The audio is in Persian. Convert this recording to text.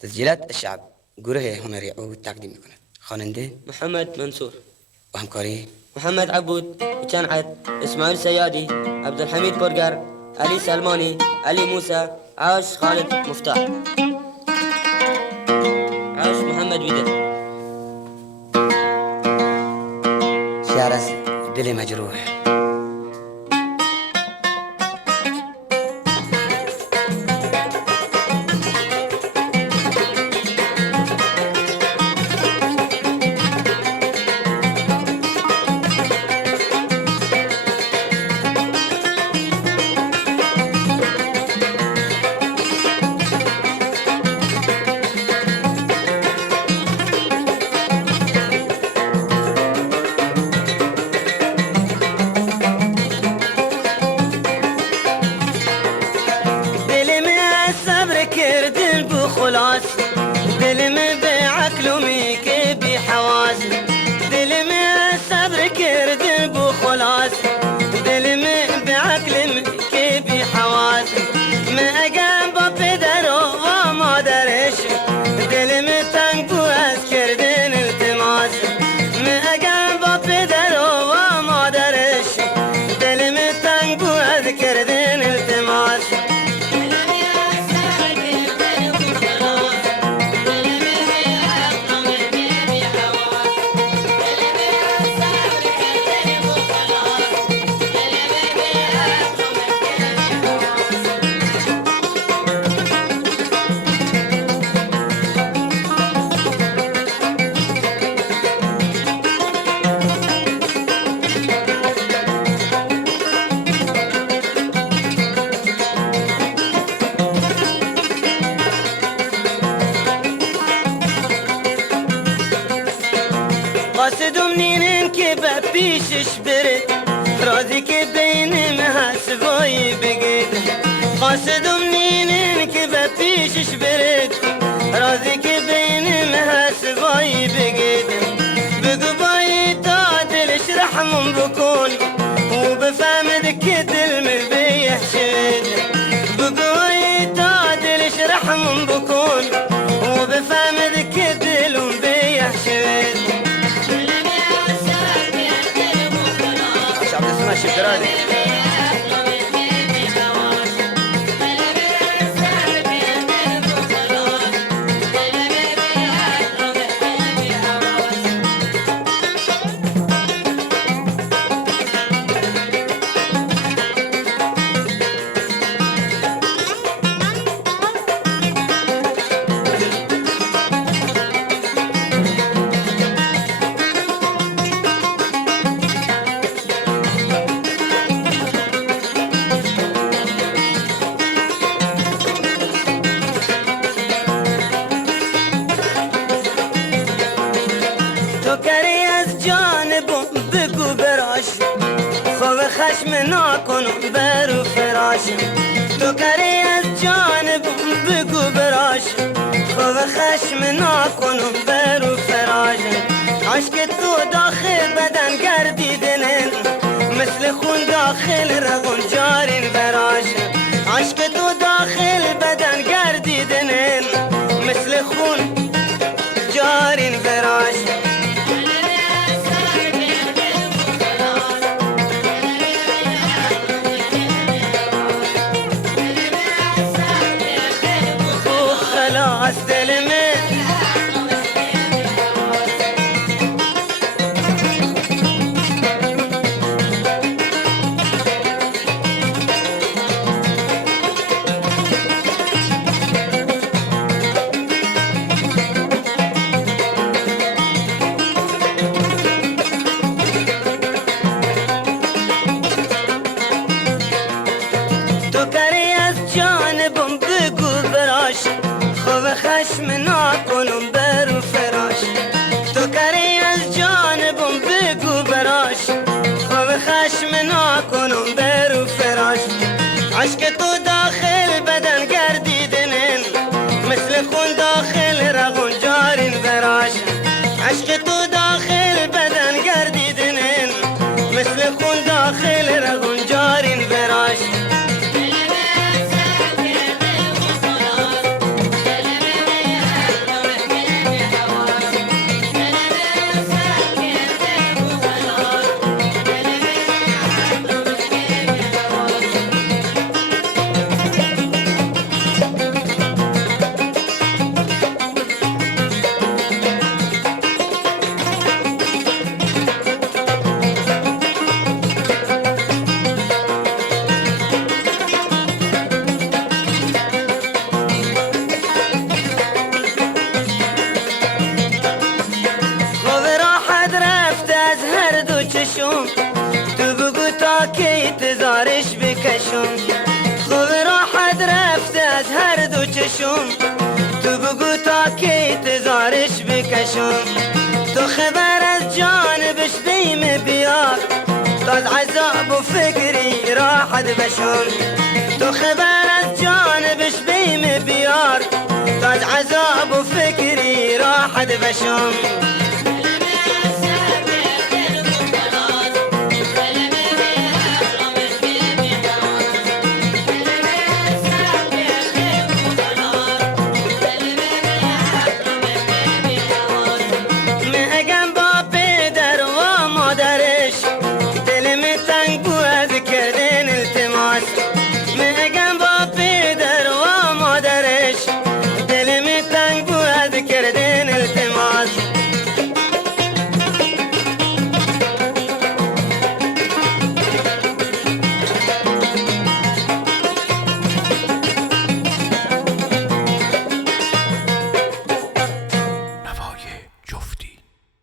تسجيلات الشعب گروه هنری او تقدیم میکند. خواننده محمد منصور و همکاری محمد عبود چنعت اسماعیل سیادی عبدالحمید برگر علی سلمانی علی موسى عاش خالد مفتاح عاش محمد ویده. شعر از دل مجروح. خلاص دل من بعقل وميك بحواس دل من صبر كرد بو خلاص دل من بعقل وميك بحواس ما أجاب بدر وما درش دل من تنقو أذكردن التماس ما أجاب بدر وما درش دل من تنقو أذكردن التماس قاصدم نينن كبا بيشش برد راضي كبين محاسبوي بقيد قاصدم نينن كبا بيشش برد راضي كبين محاسبوي بقيد بقباي تعدل اشرح من بكون وبفهم ذك المبيح شد بقباي تعدل اشرح من بكون وبفهم ذك المبيح شد شكرا. بگو براش خواب خشم نکن برو فراش تو کری از جانب بگو براش خواب خشم نکن برو فراش عشق تو داخل بدن گردیدنن مثل خون داخل رغم جارین براش عشق تو داخل بدن گردیدنن مثل خون جارین براش دل من بشم تو بگو تا کی تزارش بکشم تو خبر از جانبش بیم بیار تا از عذاب و فکری راحت بشم تو خبر از جانبش بیم بیار تا از عذاب و فکری راحت بشم